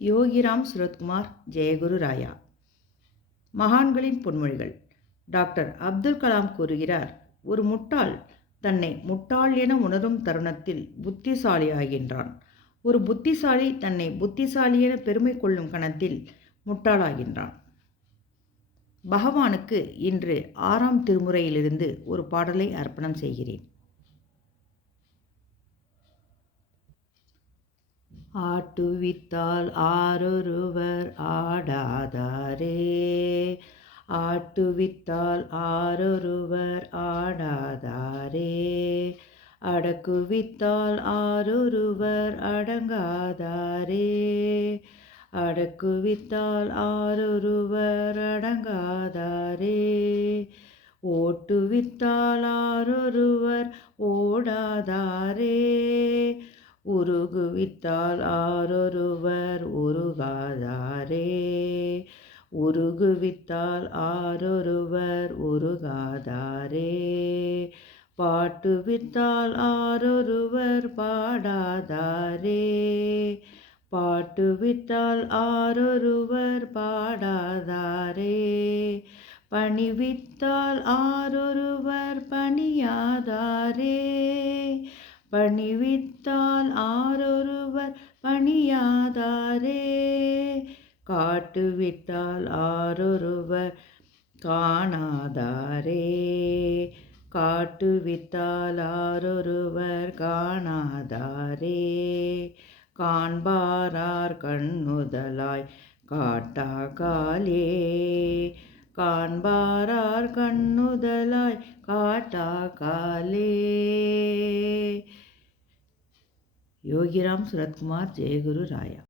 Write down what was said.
யோகிராம் சுரத்குமார் ஜெயகுரு ராயா. மகான்களின் பொன்மொழிகள். டாக்டர் அப்துல் கலாம் கூறுகிறார், ஒரு முட்டாள் தன்னை முட்டாள் என உணரும் தருணத்தில் புத்திசாலியாகின்றான். ஒரு புத்திசாலி தன்னை புத்திசாலி என பெருமை கொள்ளும் கணத்தில் முட்டாளாகின்றான். பகவானுக்கு இன்று 6ஆம் திருமுறையிலிருந்து ஒரு பாடலை அர்ப்பணம் செய்கிறேன். ஆட்டுவித்தால் ஆரொருவர் ஆடாதாரே, ஆட்டுவித்தால் ஆரொருவர் ஆடாதாரே, அடக்குவித்தால் ஆரொருவர் அடங்காதாரே, அடக்குவித்தால் ஆரொருவர் அடங்காதாரே, ஓட்டுவித்தால் ஆரொருவர் ஓடாதாரே, உருகுவித்தால் ஆரொருவர் உருகாதாரே, உருகுவித்தால் ஆரொருவர் உருகாதாரே, பாட்டுவித்தால் ஆரொருவர் பாடாதாரே, பாட்டுவித்தால் ஆரொருவர் பாடாதாரே, பணிவித்தால் ஆரொருவர் பணியாதாரே, பணிவித்தால் ஆரொருவர் பணியாதாரே, காட்டுவித்தால் ஆரொருவர் காணாதாரே, காட்டுவித்தால் ஆரொருவர் காணாதாரே, காண்பாரார் கண்ணுதலாய் காட்டாகாலே, காண்பாரார் கண்ணுதலாய் காட்டாகாலே. யோகிராம் சுரத்குமார் ஜெயகுரு ராயா.